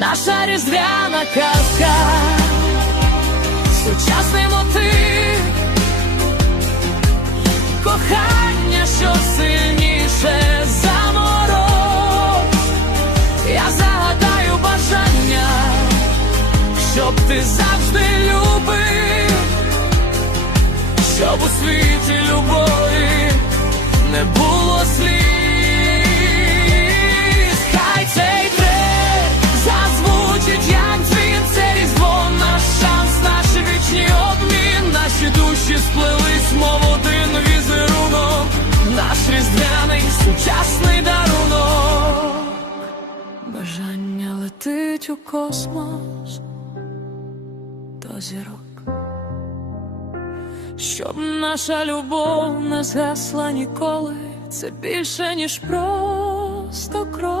наша різдвяна казка, сучасний мотив, кохання, що сильніше за мороз. Я загадаю бажання, щоб ти завжди любив, щоб у світі душі сплелись, мов один візерунок, наш різдвяний сучасний дарунок. Бажання летить у космос до зірок. Щоб наша любов не згасла ніколи, це більше, ніж просто кров.